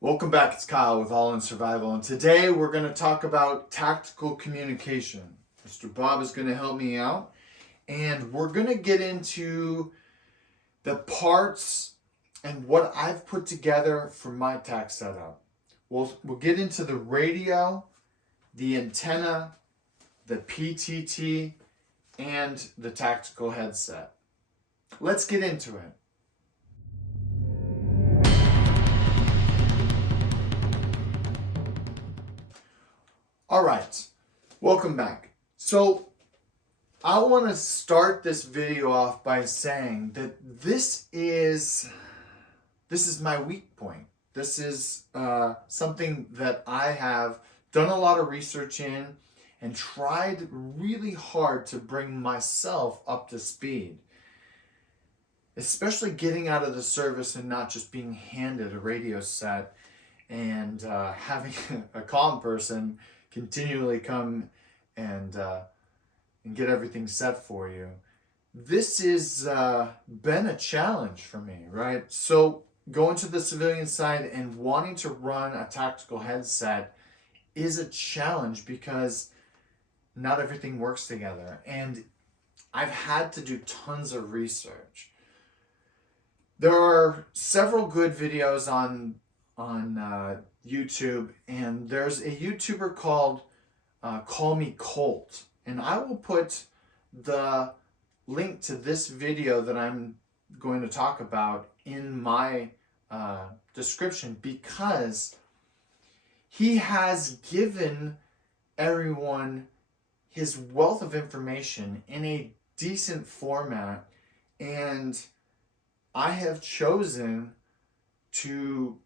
Welcome back, it's Kyle with All in Survival, and today we're going to talk about tactical communication. Mr. Bob is going to help me out, and we're going to get into the parts and what I've put together for my tac setup. We'll get into the radio, the antenna, the PTT, and the tactical headset. Let's get into it. All right, welcome back. So I want to start this video off by saying that this is my weak point. This is something that I have done a lot of research in and tried really hard to bring myself up to speed. Especially getting out of the service and not just being handed a radio set and having a comm person continually come and get everything set for you. This has been a challenge for me, right? So going to the civilian side and wanting to run a tactical headset is a challenge because not everything works together. And I've had to do tons of research. There are several good videos on YouTube, and there's a YouTuber called Call Me Colt, and I will put the link to this video that I'm going to talk about in my description because he has given everyone his wealth of information in a decent format, and I have chosen to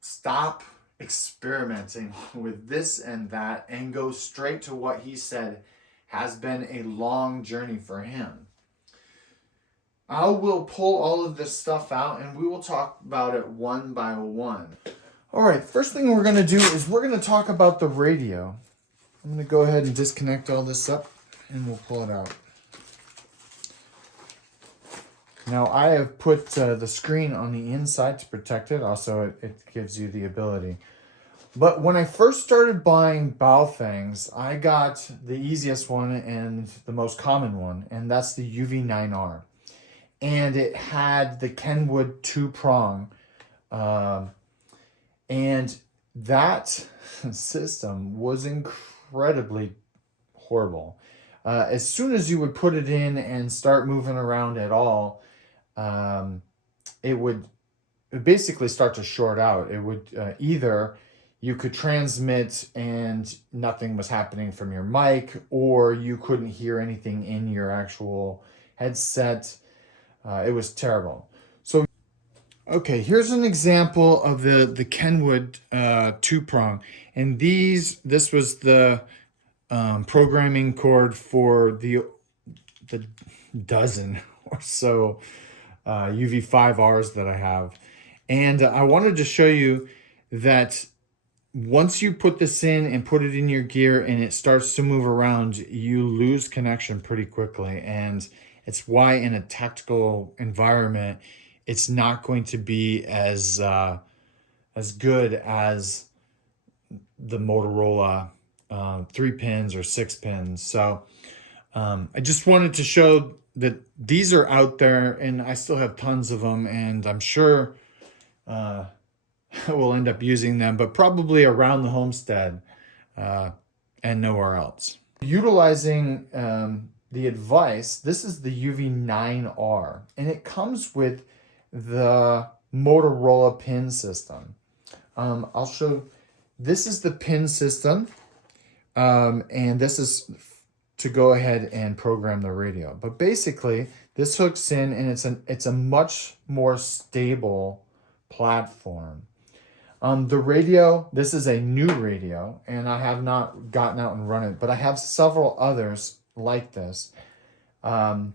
stop experimenting with this and that and go straight to what he said has been a long journey for him. I will pull all of this stuff out and we will talk about it one by one. All right, first thing we're going to do is we're going to talk about the radio. I'm going to go ahead and disconnect all this up and we'll pull it out. Now I have put the screen on the inside to protect it. Also, it gives you the ability. But when I first started buying Baofangs, I got the easiest one and the most common one, and that's the UV9R. And it had the Kenwood 2-prong. And that system was incredibly horrible. As soon as you would put it in and start moving around at all, it would basically start to short out. It would either you could transmit and nothing was happening from your mic, or you couldn't hear anything in your actual headset. It was terrible. So, okay, here's an example of the Kenwood 2-prong, and this was the programming cord for the dozen or so UV5Rs that I have. And I wanted to show you that once you put this in and put it in your gear and it starts to move around, you lose connection pretty quickly. And it's why in a tactical environment, it's not going to be as good as the Motorola 3 pins or 6 pins. So I just wanted to show that these are out there and I still have tons of them, and I'm sure we'll end up using them, but probably around the homestead and nowhere else. Utilizing the advice, this is the UV9R, and it comes with the Motorola pin system. I'll show, this is the pin system, and this is to go ahead and program the radio. But basically, this hooks in and it's a much more stable platform. The radio, this is a new radio, and I have not gotten out and run it, but I have several others like this. The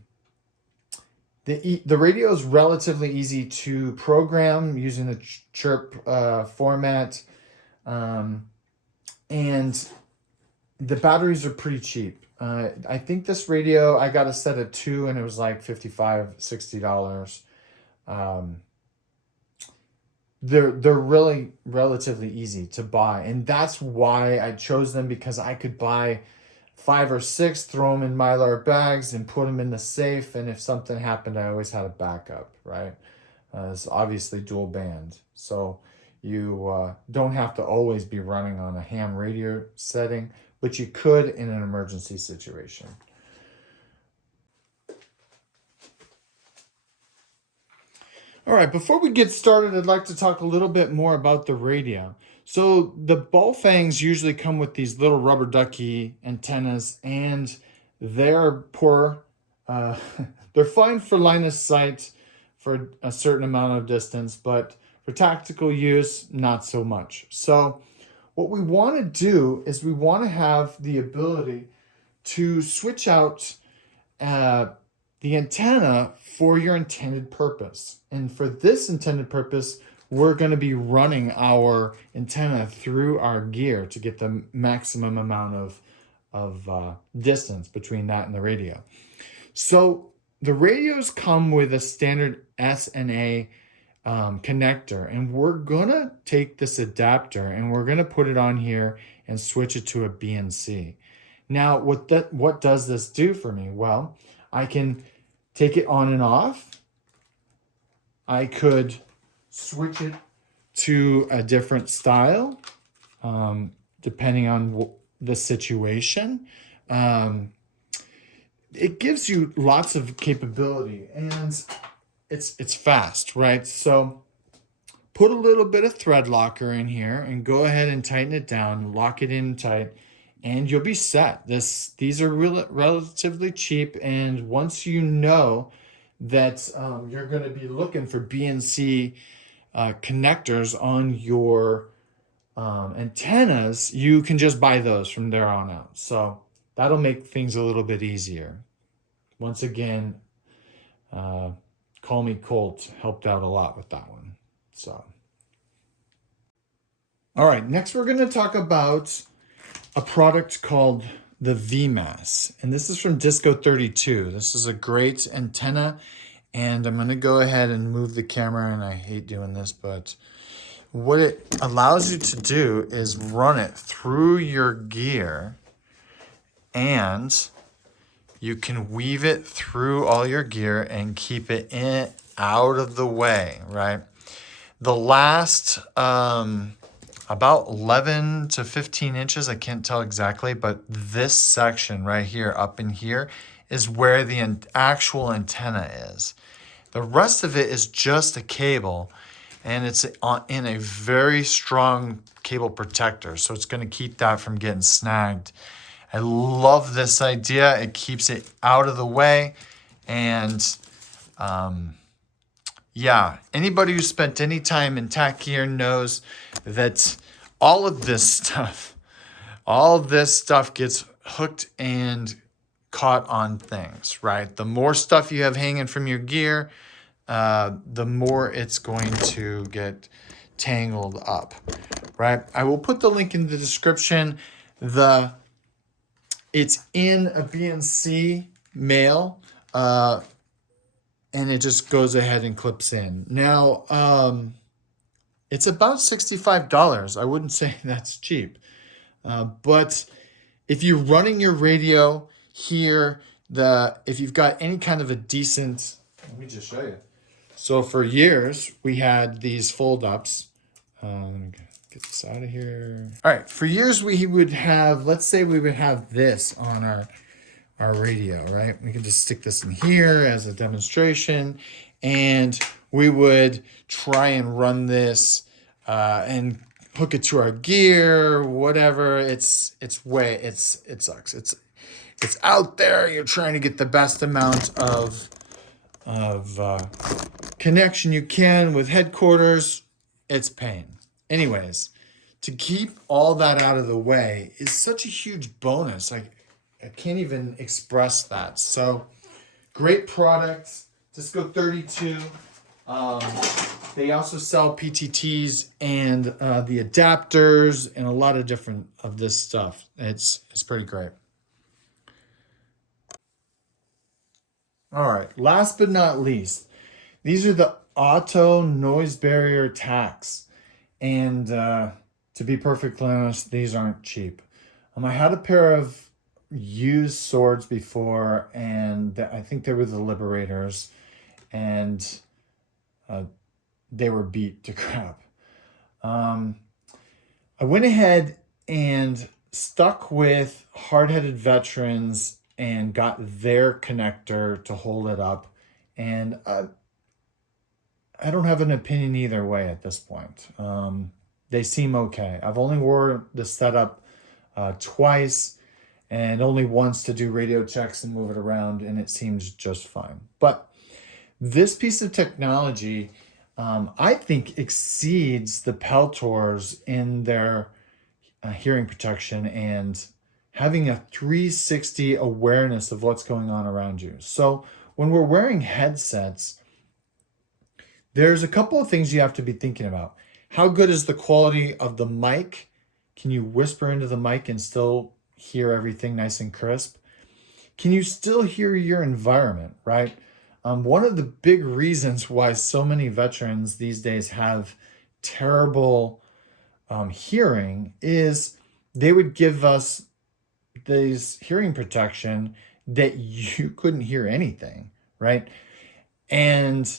radio is relatively easy to program using the chirp format, and the batteries are pretty cheap. I think this radio, I got a set of 2 and it was like $55, $60. they're really relatively easy to buy, and that's why I chose them, because I could buy 5 or 6, throw them in Mylar bags and put them in the safe, and if something happened, I always had a backup, right? It's obviously dual band, so you don't have to always be running on a ham radio setting, but you could in an emergency situation. All right, before we get started, I'd like to talk a little bit more about the radio. So the ball fangs usually come with these little rubber ducky antennas, and they're poor. They're fine for line of sight for a certain amount of distance, but for tactical use, not so much. So what we want to do is we want to have the ability to switch out the antenna for your intended purpose. And for this intended purpose, we're going to be running our antenna through our gear to get the maximum amount of distance between that and the radio. So the radios come with a standard SNA connector, and we're going to take this adapter and we're going to put it on here and switch it to a BNC. Now, what does this do for me? Well, I can take it on and off. I could switch it to a different style, depending on the situation. It gives you lots of capability, and it's fast, right? So put a little bit of thread locker in here and go ahead and tighten it down, lock it in tight, and you'll be set. These are relatively cheap, and once you know that you're going to be looking for BNC connectors on your antennas, you can just buy those from there on out. So that'll make things a little bit easier. Once again, Call Me Colt helped out a lot with that one. So, all right, next we're going to talk about a product called the VMAS, and this is from Disco 32. This is a great antenna, and I'm going to go ahead and move the camera, and I hate doing this, but what it allows you to do is run it through your gear, and you can weave it through all your gear and keep it out of the way, right? The last about 11 to 15 inches, I can't tell exactly, but this section right here, up in here, is where the actual antenna is. The rest of it is just a cable, and it's in a very strong cable protector, so it's going to keep that from getting snagged. I love this idea. It keeps it out of the way, and yeah, anybody who spent any time in tack gear knows that all of this stuff gets hooked and caught on things, right? The more stuff you have hanging from your gear, the more it's going to get tangled up, right? I will put the link in the description. It's in a BNC male, and it just goes ahead and clips in. Now, it's about $65. I wouldn't say that's cheap. But if you're running your radio here, if you've got any kind of a decent, let me just show you. So for years, we had these fold-ups. Get this out of here. All right, for years we would have, let's say we would have this on our radio, right? We can just stick this in here as a demonstration, and we would try and run this and hook it to our gear, whatever. It sucks. It's out there. You're trying to get the best amount of connection you can with headquarters. It's pain. Anyways, to keep all that out of the way is such a huge bonus. I can't even express that. So great product, Disco 32. They also sell PTTs and the adapters and a lot of different of this stuff. It's pretty great. All right, last but not least, these are the OTTO NoizeBarrier Tacs. And to be perfectly honest, these aren't cheap. I had a pair of used swords before, and I think they were the Liberators, and they were beat to crap. I went ahead and stuck with Hard-Headed Veterans and got their connector to hold it up. And I don't have an opinion either way at this point. They seem okay. I've only wore the setup twice and only once to do radio checks and move it around, and it seems just fine. But this piece of technology, I think, exceeds the Peltors in their hearing protection and having a 360 awareness of what's going on around you. So when we're wearing headsets, there's a couple of things you have to be thinking about. How good is the quality of the mic? Can you whisper into the mic and still hear everything nice and crisp? Can you still hear your environment, right? One of the big reasons why so many veterans these days have terrible hearing is they would give us this hearing protection that you couldn't hear anything, right? And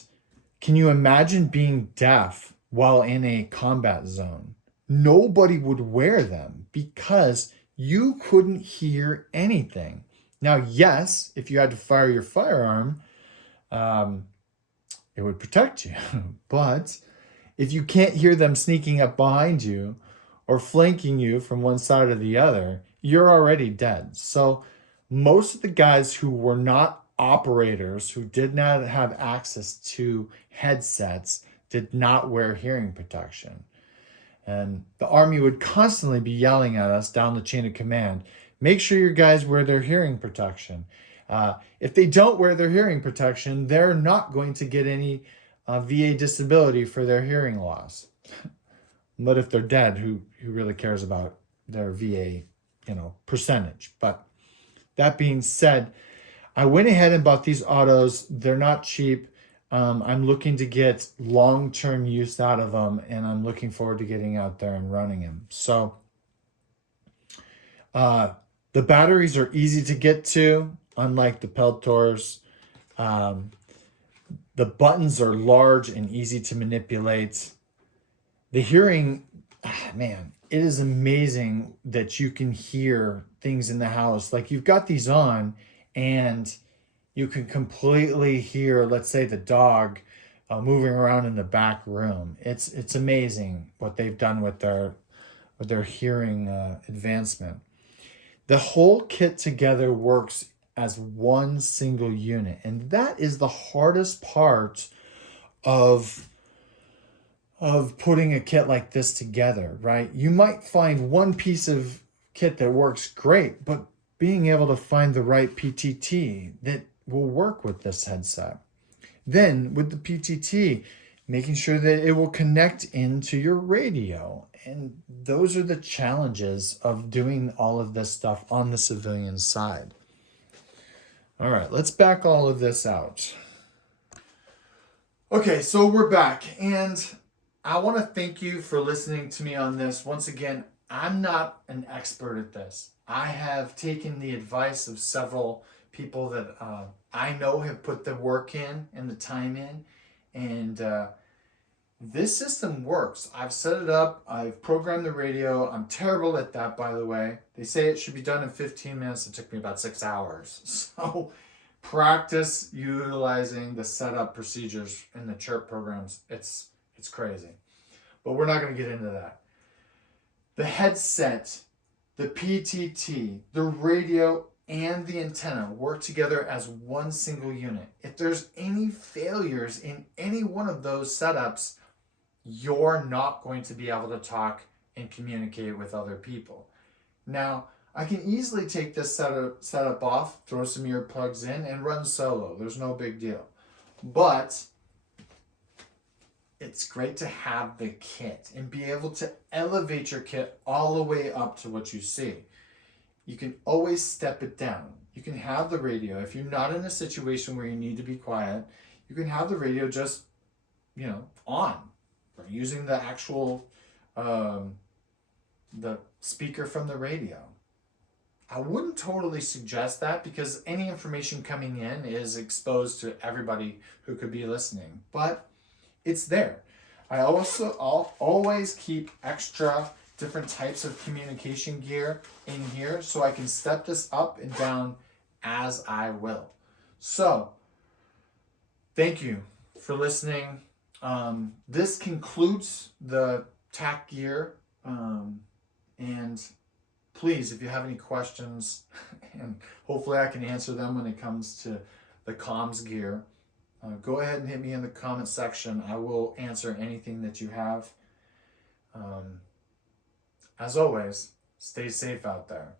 can you imagine being deaf while in a combat zone? Nobody would wear them because you couldn't hear anything. Now, yes, if you had to fire your firearm, it would protect you. But if you can't hear them sneaking up behind you or flanking you from one side or the other, you're already dead. So most of the guys who were not operators, who did not have access to headsets, did not wear hearing protection. And the Army would constantly be yelling at us down the chain of command, make sure your guys wear their hearing protection. If they don't wear their hearing protection, they're not going to get any VA disability for their hearing loss. But if they're dead, who really cares about their VA, percentage? But that being said, I went ahead and bought these OTTOs. They're not cheap. I'm looking to get long-term use out of them, and I'm looking forward to getting out there and running them. So the batteries are easy to get to, unlike the Peltors. The buttons are large and easy to manipulate. The hearing, man, it is amazing that you can hear things in the house. Like, you've got these on and you can completely hear, let's say, the dog moving around in the back room. It's amazing what they've done with their hearing advancement. The whole kit together works as one single unit, and that is the hardest part of putting a kit like this together, right? You might find one piece of kit that works great, but being able to find the right PTT that will work with this headset. Then with the PTT, making sure that it will connect into your radio. And those are the challenges of doing all of this stuff on the civilian side. All right, let's back all of this out. Okay, so we're back, and I want to thank you for listening to me on this. Once again, I'm not an expert at this. I have taken the advice of several people that I know have put the work in and the time in, and this system works. I've set it up. I've programmed the radio. I'm terrible at that, by the way. They say it should be done in 15 minutes. It took me about 6 hours. So practice utilizing the setup procedures in the chirp programs. It's crazy. But we're not going to get into that. The headset, the PTT, the radio, and the antenna work together as one single unit. If there's any failures in any one of those setups, you're not going to be able to talk and communicate with other people. Now, I can easily take this setup off, throw some earplugs in, and run solo. There's no big deal. But it's great to have the kit and be able to elevate your kit all the way up to what you see. You can always step it down. You can have the radio. If you're not in a situation where you need to be quiet, you can have the radio just on, or using the actual the speaker from the radio. I wouldn't totally suggest that because any information coming in is exposed to everybody who could be listening, but it's there. I'll always keep extra different types of communication gear in here so I can step this up and down as I will. So, thank you for listening. This concludes the Tac gear. And please, if you have any questions, and hopefully I can answer them when it comes to the comms gear, go ahead and hit me in the comment section. I will answer anything that you have. As always, stay safe out there.